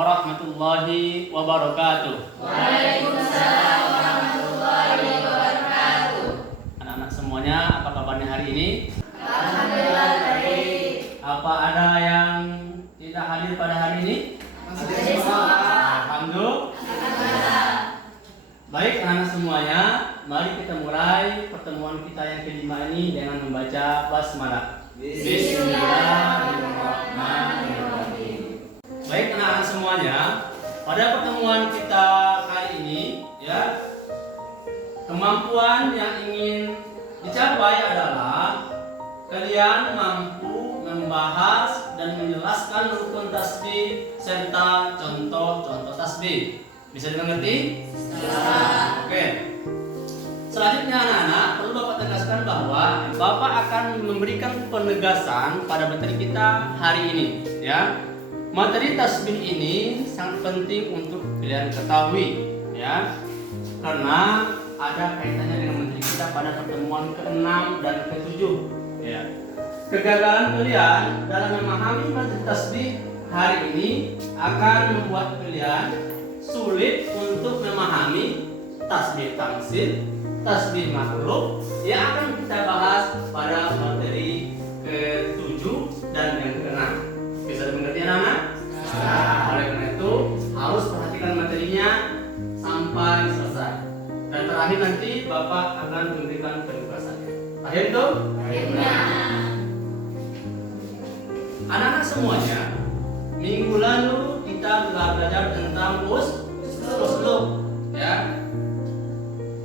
warahmatullahi wabarakatuh. Waalaikumsalam warahmatullahi wabarakatuh. Anak-anak semuanya, apa kabarnya hari ini? Alhamdulillah baik. Apa ada yang tidak hadir pada hari ini? Hadir semua. Alhamdulillah. Baik anak-anak semuanya, mari kita mulai pertemuan kita yang kelima ini dengan membaca basmalah. Bismillahirrahmanirrahim. Baik anak-anak semuanya, pada pertemuan kita kali ini ya, kemampuan yang ingin dicapai adalah kalian mampu membahas dan menjelaskan rukun tasbih serta contoh-contoh tasbih. Bisa dimengerti? Oke. Selanjutnya anak-anak, perlu Bapak tegaskan bahwa Bapak akan memberikan penegasan pada materi kita hari ini ya. Materi tasbih ini sangat penting untuk kalian ketahui ya. Karena ada kaitannya dengan materi kita pada pertemuan ke-6 dan ke-7 ya. Kegagalan kalian dalam memahami materi tasbih hari ini akan membuat kalian sulit untuk memahami tasbih tamsil, tasbih makhluk yang akan kita bahas pada materi ke-7 dan yang ke-6. Bisa dimengerti anak-anak? Oleh karena itu harus perhatikan materinya sampai selesai. Dan terakhir nanti Bapak akan memberikan penugasannya. Paham tuh? Anak-anak semuanya, minggu lalu kita belajar tentang uslub ya.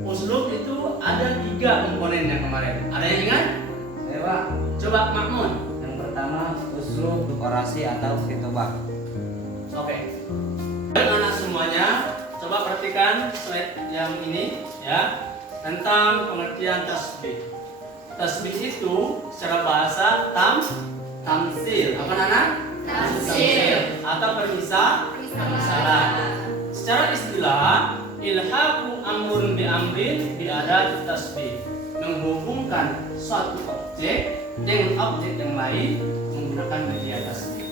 Uslub itu ada 3 komponennya kemarin. Ada yang ingat? Ya Pak. Coba Makmun. Yang pertama uslub orasi atau khitbah. Oke. Anak-anak semuanya, coba perhatikan slide yang ini ya, tentang pengertian tasbih. Tasbih itu secara bahasa tamsil. Apa anak? Tamsil. Atau permisalan. Secara istilah, ilhaqu amrun bi amrin bi adat tasbih, menghubungkan suatu objek dengan objek yang lain menggunakan media tasbih.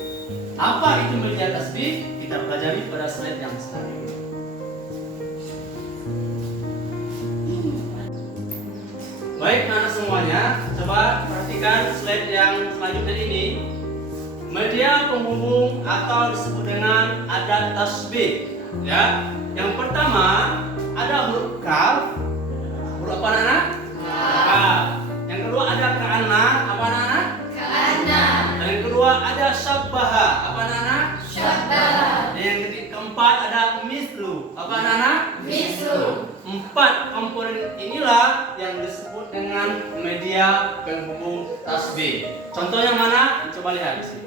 Apa itu media tasbih? Kita pelajari pada slide yang selanjutnya. Baik anak semuanya, coba perhatikan slide yang selanjutnya ini. Media penghubung atau disebut dengan adat tasbih ya. Yang pertama ada huruf kaf. Huruf apa anak? Kaf. Yang kedua ada ka'anna. Apa anak? Ka'anna. Dan yang kedua ada syabbaha. Apa anak? Syabbaha. Dan yang keempat ada mislu. Apa anak? Mislu. 4 komponen inilah yang disebut dengan media penghubung tasbih. Contohnya mana? Coba lihat di sini.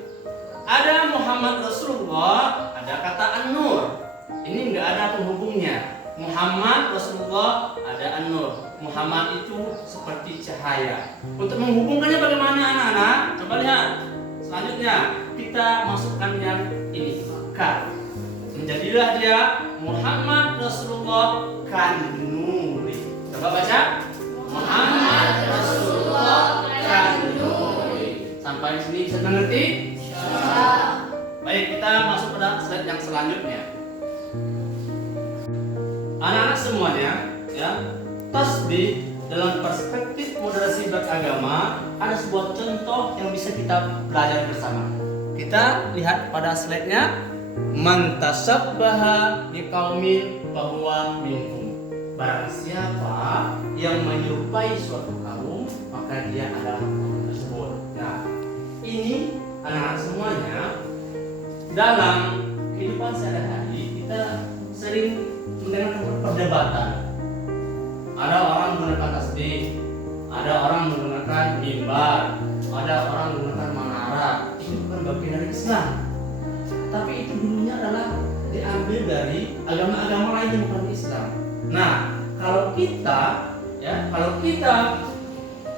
Ada Muhammad Rasulullah, ada kata An-Nur. Ini enggak ada penghubungnya. Muhammad Rasulullah, ada An-Nur. Muhammad itu seperti cahaya. Untuk menghubungkannya bagaimana anak-anak? Coba lihat. Selanjutnya kita masukkan yang ini, K. Menjadilah dia Muhammad Rasulullah kan-nuri. Coba baca. Muhammad Rasulullah kan-nuri. Sampai sini bisa mengerti? Baik, kita masuk pada slide yang selanjutnya. Anak-anak semuanya, ya, tasbih dalam perspektif moderasi beragama ada sebuah contoh yang bisa kita belajar bersama. Kita lihat pada slide-nya. Man tasabbaha biqaumin fahuwa minhum. Barang siapa yang menyerupai suatu kaum, maka dia adalah kaum tersebut. Nah, ini anak-anak semuanya, dalam kehidupan sehari-hari kita sering mendengar perdebatan. Ada orang menggunakan tasbih, ada orang menggunakan mimbar, ada orang menggunakan manara. Itu bukan bagian dari Islam. Tapi itu dulunya adalah diambil dari agama-agama lain yang bukan Islam. Nah, kalau kita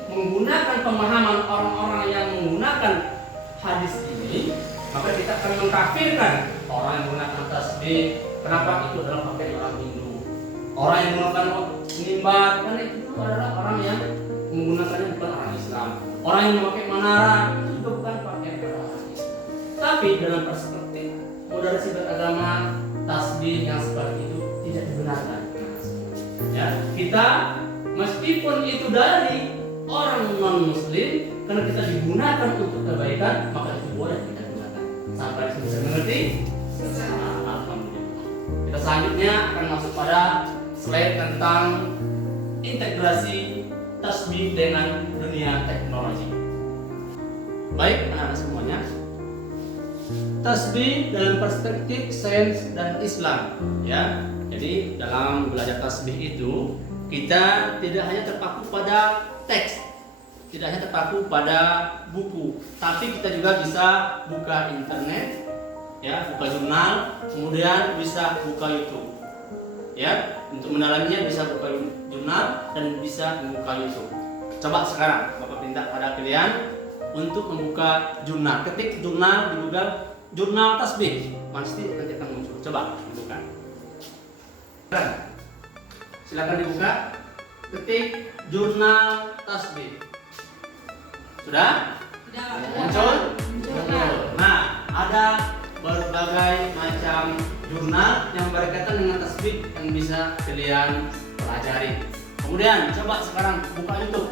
menggunakan pemahaman orang-orang yang menggunakan hadis ini, maka kita akan mengkafirkan orang yang menggunakan tasbih. Kenapa? Itu adalah pakaian orang Hindu. Orang yang menggunakan mimbar, karena itu adalah orang yang menggunakannya bukan orang Islam. Orang yang memakai manara itu juga bukan pakaian orang Islam. Tapi dalam perspektif moderasi beragama, tasbih yang seperti itu tidak dibenarkan. Ya, kita meskipun itu dari orang non muslim, karena kita digunakan untuk kebaikan, maka itu boleh kita gunakan. Sampai bisa mengerti? Alhamdulillah. Kita selanjutnya akan masuk pada slide tentang integrasi tasbih dengan dunia teknologi. Baik anak-anak semuanya, tasbih dalam perspektif sains dan Islam, ya. Jadi dalam belajar tasbih itu kita tidak hanya terpaku pada teks, tidak hanya terpaku pada buku, tapi kita juga bisa buka internet, ya, buka jurnal, kemudian bisa buka YouTube, ya. Untuk mendalaminya bisa buka jurnal dan bisa membuka YouTube. Coba sekarang Bapak minta pada kalian untuk membuka jurnal, ketik jurnal di Google, jurnal tasbih, pasti nanti akan muncul. Coba buka. Silakan dibuka, ketik jurnal tasbih. Sudah? Muncul? Nah, ada berbagai macam jurnal yang berkaitan dengan tasbih yang bisa kalian pelajari. Kemudian coba sekarang buka YouTube,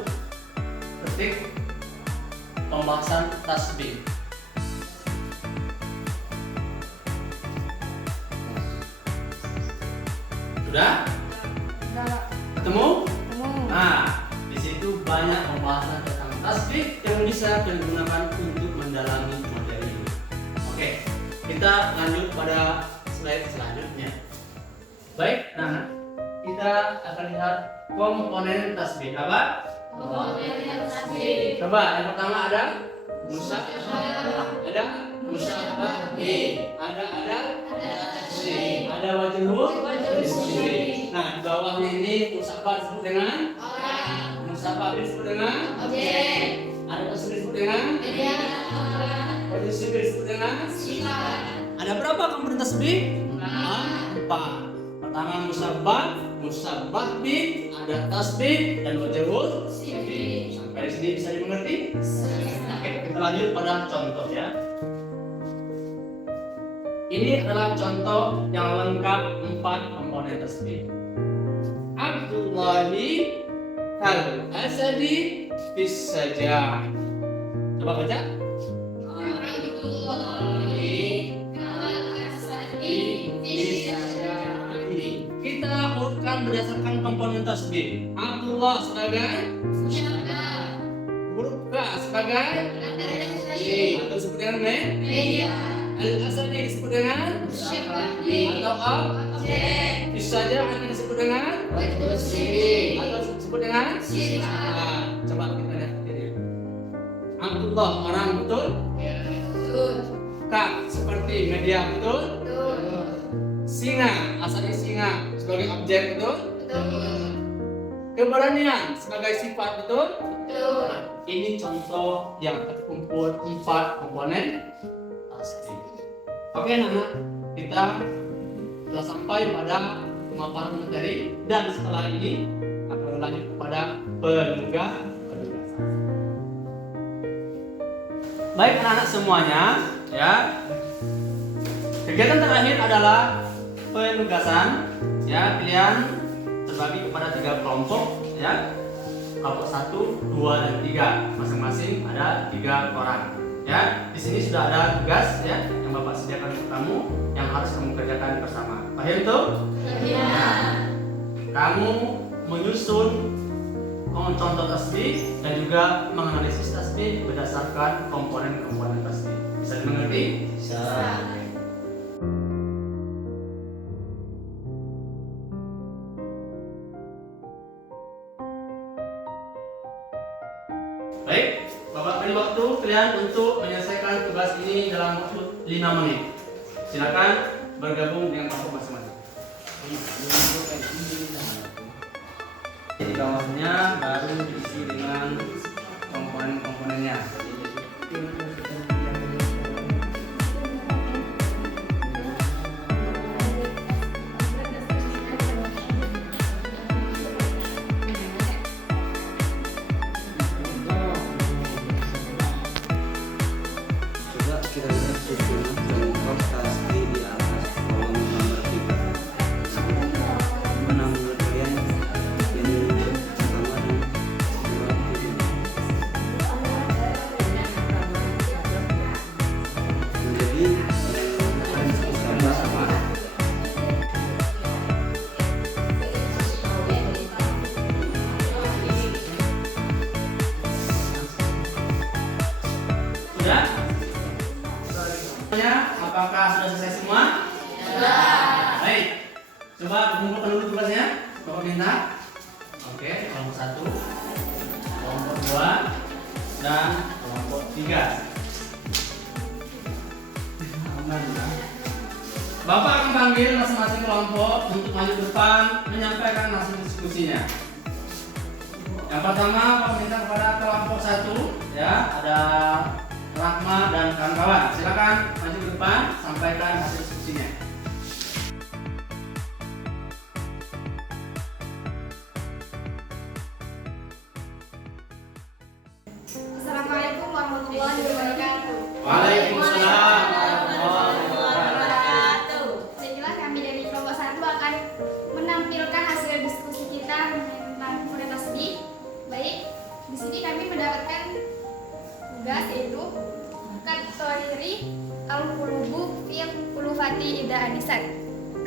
ketik pembahasan tasbih. Sudah? Ketemu? Nah, di situ banyak pembahasan tentang tasbih yang bisa digunakan untuk mendalami materi ini. Oke, kita lanjut pada slide selanjutnya. Baik, nah kita akan lihat komponen tasbih. Apa? Komponen tasbih. Coba yang pertama ada musabbah, ada musabbah, ada tasbih, ada wajhul tasbih. Nah, di bawahnya ini musabbah disebut dengan Orang. musabbah disebut dengan Objek. ada tasbih disebut dengan Media. wajhul tasbih disebut dengan. Sifat. Ada berapa komponen tasbih? 4. Pertama musabbah bi, ada tasbih dan wajhul tasbih. Sampai di sini bisa dimengerti? Oke, kita lanjut pada contoh ya. Ini adalah contoh yang lengkap 4 komponen tasbih. Abdullahi kal asadi fis sajah. Coba baca. Kita urutkan berdasarkan komponen tasbih. Abdullah sebagai huruf K sebagai atau disebut dengan Media. Al-Asadi disebut dengan atau Al Objek. saja akan disebut dengan Wajhul tasbih. atau disebut dengan Sifat. Nah, coba kita lihat ini. Abdullah orang betul, Betul. K seperti media betul, Betul. singa asalnya singa sebagai objek betul, Betul. keberanian sebagai sifat betul. Betul. Ini contoh yang terkumpul 4 komponen tasbih. Oke, anak-anak, kita telah sampai pada pemaparan materi dan setelah ini akan lanjut kepada penugasan. Baik anak-anak semuanya, ya. Kegiatan terakhir adalah penugasan. Ya, kalian terbagi kepada 3 kelompok, ya. Kelompok 1, 2, dan 3. Masing-masing ada 3 orang. Ya, di sini sudah ada tugas ya yang Bapak sediakan untuk kamu yang harus kamu kerjakan bersama. Paham itu? Iya. Kamu menyusun contoh tasbih dan juga menganalisis tasbih berdasarkan komponen-komponen tasbih. Bisa dimengerti? Bisa. Baik, Bapak beri waktu kalian untuk menyelesaikan tugas ini dalam waktu 5 menit. Silakan bergabung dengan kelompok masing-masing. Di bawahnya baru diisi dengan komponen-komponennya. Coba kita lihat contoh tasbih di Coba kumpulkan dulu tugasnya. Bapak minta. Oke, kelompok 1, kelompok 2, dan kelompok 3. Aman, ya. Bapak akan panggil masing-masing kelompok untuk maju ke depan menyampaikan hasil diskusinya. Yang pertama, Bapak minta kepada kelompok 1, ya, ada Rahma dan kawan-kawan. Silakan maju ke depan, sampaikan hasil diskusinya. Assalamualaikum warahmatullahi wabarakatuh. Waalaikumsalam warahmatullahi wabarakatuh. Baiklah, kami dari kelompok 1 akan menampilkan hasil diskusi kita tentang model tasbih. Baik, di sini kami mendapatkan tugas yaitu kategori al-qulubu fil ulufati ida anisan.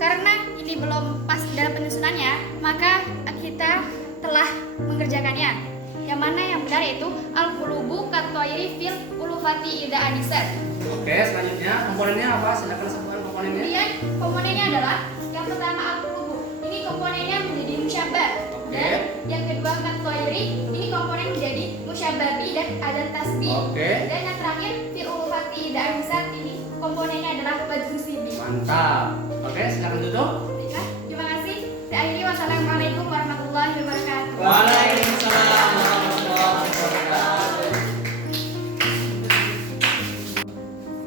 Karena ini belum pas dalam penyusunannya, maka kita telah mengerjakannya. Yang mana yang benar yaitu al-qulubu kategori fil ulufati ida anisan. Oke, selanjutnya komponennya apa? Silakan sebutkan komponennya. Kemudian komponennya adalah yang pertama al-qulubu. Ini komponennya menjadi musyabbah. Oke. Dan yang kedua kategori ini komponen menjadi musyabbabi dan ada tasbih. Oke. Dan yang terakhir fil ulufati ida anisan ini komponennya adalah wajhu sibi. Mantap. Oke, silakan tutup. Baiklah, terima kasih. Saya akhiri, wassalamualaikum warahmatullahi wabarakatuh. Waalaikumsalam warahmatullahi wabarakatuh.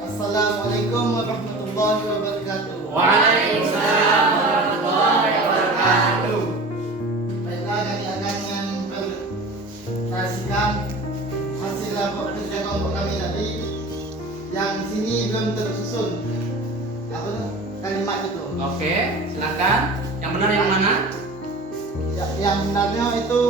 Assalamualaikum warahmatullahi wabarakatuh. Waalaikumsalam warahmatullahi wabarakatuh. Baiklah, kami akan mempresentasikan hasil rapor kerja kelompok kami tadi. Yang di sini belum tersusun. Apa tuh? Kalimat itu. Oke, silakan. Yang benar yang mana? Yang benarnya itu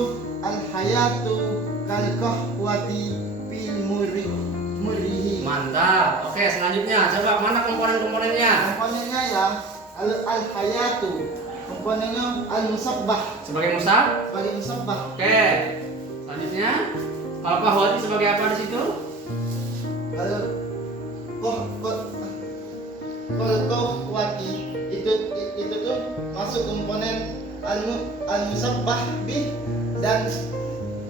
al-hayatu kal-qahwati fil murihi. Mantap. Oke, selanjutnya coba mana komponen-komponennya? Komponennya ya al-hayatu. Komponennya al-musabbah Sebagai musab. sebagai musabbah. Oke. Selanjutnya, kalau kahwati sebagai apa di situ? Kalau qahwati itu tuh masuk komponen al-musabbah bi dan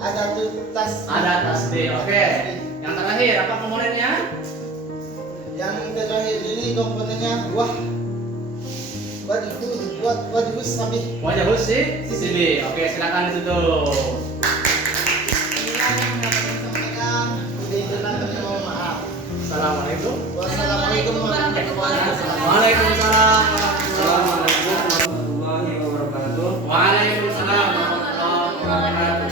ada tuh tas. Ada tasbih. Oke. Yang terakhir apa komponennya? Yang terakhir ini komponennya wajhus sabih. Wajah husi, sibi. Oke, silakan ditutup. Assalamualaikum. Wassalamualaikum warahmatullahi wabarakatuh. Waalaikumsalam. Assalamualaikum warahmatullahi wabarakatuh. Waalaikumsalam warahmatullahi wabarakatuh.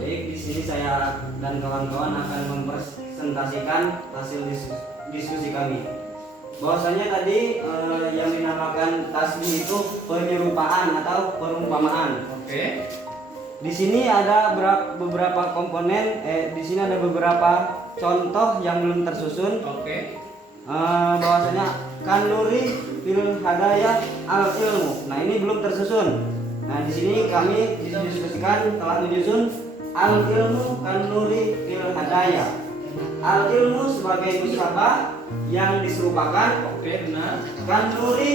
Baik, di sini saya dan kawan-kawan akan mempresentasikan hasil diskusi kami. Bahwasanya tadi yang dinamakan tasbih itu penyerupaan atau perumpamaan. Oke. Di sini ada beberapa komponen. Di sini ada beberapa contoh yang belum tersusun. Oke. Bahwasanya kanuri fil hadaya al ilmu. Nah, ini belum tersusun. Nah, di sini kami didiskusikan telah menyusun al ilmu kanuri fil hadaya. Al ilmu sebagai musabah yang diserupakan. Oke, benar. Kanuri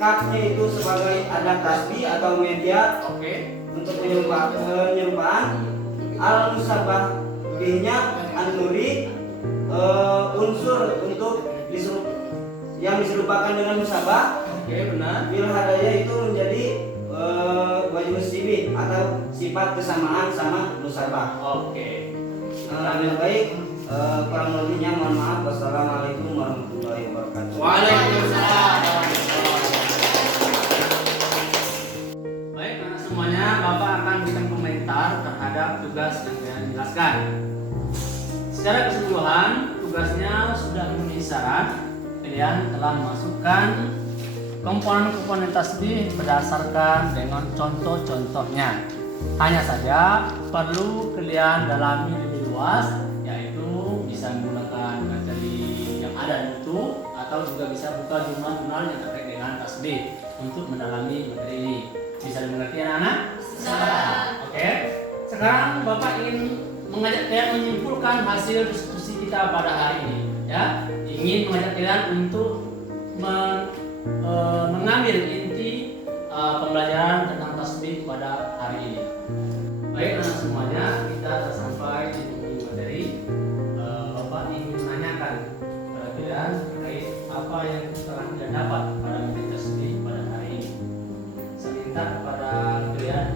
kaknya itu sebagai adat tasbih atau media Oke. untuk penyerupaan. Al musabah bihnya an-nuri unsur untuk yang diserupakan dengan musabah. Oke, benar. Bil hadaya itu menjadi wajib sibi atau sifat kesamaan sama musabah. Oke. Baik, kurang lebihnya mohon maaf. Wassalamualaikum warahmatullahi wabarakatuh. Waalaikumsalam. Baik, anak semuanya, Bapak akan berikan komentar terhadap tugas yang saya jelaskan. Secara keseluruhan, tugasnya sudah memenuhi syarat. Kalian telah memasukkan komponen-komponen tasbih berdasarkan dengan contoh-contohnya. Hanya saja perlu kalian dalami lebih luas, yaitu bisa menggunakan materi yang ada itu atau juga bisa buka jurnal-jurnal yang terkait dengan tasbih untuk mendalami materi ini. Bisa dimengerti anak-anak? Bisa. Oke. Sekarang Bapak ingin mengajak kalian menyimpulkan hasil diskusi kita pada hari ini, ya. Ingin mengajak kalian untuk mengambil inti minta kepada kalian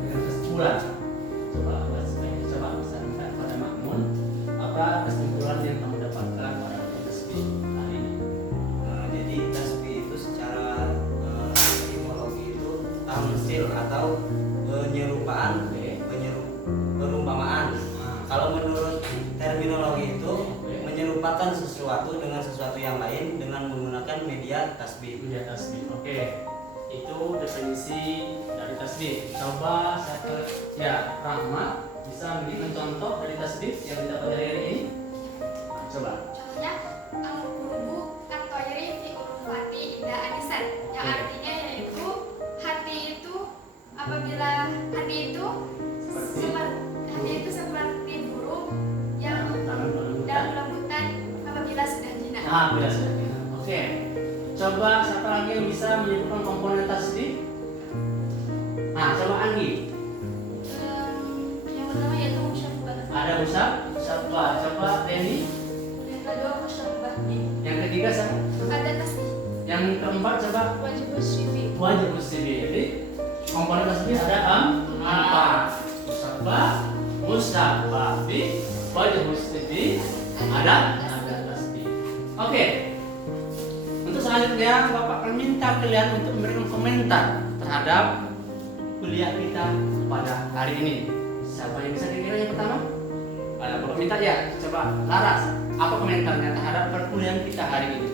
dengan kesimpulan. Coba bisa minta kepada Makmun apa kesimpulan yang kamu dapatkan pada tasbih hari ini. Jadi tasbih itu secara etimologi itu tamsil atau penyerupaan, perumpamaan. Kalau menurut terminologi itu menyerupakan sesuatu dengan sesuatu yang lain dengan menggunakan media tasbih. Media tasbih. Oke. Itu definisi dari tasbih. Coba ya Rahmat bisa memberikan contoh dari tasbih yang didapat dari hari ini. Nah, coba. Contohnya al-qulubu at-tayri fi urfati inda anisan, yang Oke. artinya yaitu hati itu apabila hati itu seperti burung yang Dalam dalam lembutan apabila sudah jinak. sudah sudah. Oke. Coba siapa lagi yang bisa menyebutkan komponen tasbih? Nah, coba Anggi. Yang pertama yaitu musyabbah. Ada musyabbah. Coba Denny. Yang kedua musyabbah. Yang ketiga siapa? Ada tasbih. Yang keempat coba Wajib musyibi. wajib tasbih. Jadi komponen tasbih ada empat. Musyabbah, wajib tasbih, ada tasbih. Oke. Untuk selanjutnya Bapak akan minta kalian untuk memberikan komentar terhadap kuliah kita pada hari ini. Siapa yang bisa kira yang pertama? Bapak minta ya, coba Laras, apa komentarnya terhadap perkuliahan kita hari ini?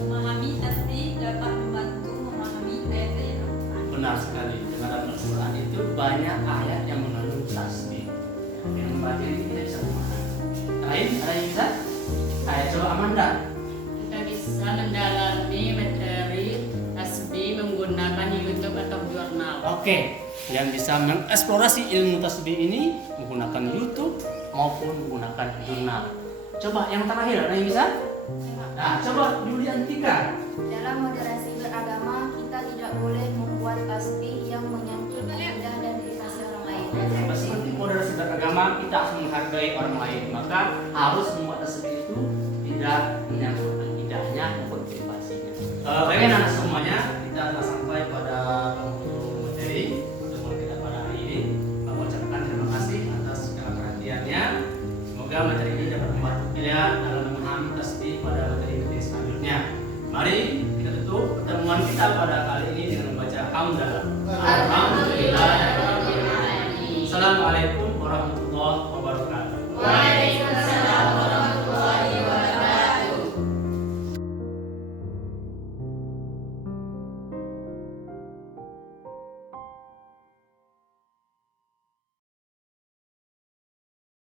Memahami tasbih dapat membantu memahami ayat-ayat Al-Quran. Benar sekali. Dengan dalam Al-Quran itu banyak ayat yang mengandung tasbih. Yang membaca ini kita bisa memahami. Lain ada yang bisa? Kayak coba Amanda. Kita bisa mendalami materi tasbih menggunakan YouTube atau jurnal. Oke, yang bisa mengeksplorasi ilmu tasbih ini menggunakan YouTube maupun menggunakan jurnal. Coba yang terakhir ada yang bisa? Nah, coba Yuliantika. Dalam moderasi beragama, kita tidak boleh membuat tasbih yang menyangkut akidah dan privasi orang lain. Seperti moderasi beragama, kita harus menghargai orang lain. Maka harus membuat tasbih itu tidak menyangkut akidahnya maupun privasinya. Baik anak semuanya, kita telah sampai pada penghujung materi pertemuan kita pada hari ini. Kami ucapkan terima kasih atas segala perhatiannya. Semoga materi ini dapat membantu kalian dalam memahami tasbih pada materi-materi selanjutnya. Mari kita tutup pertemuan kita pada kali ini dengan membaca hamdalah. Alhamdulillah. Assalamualaikum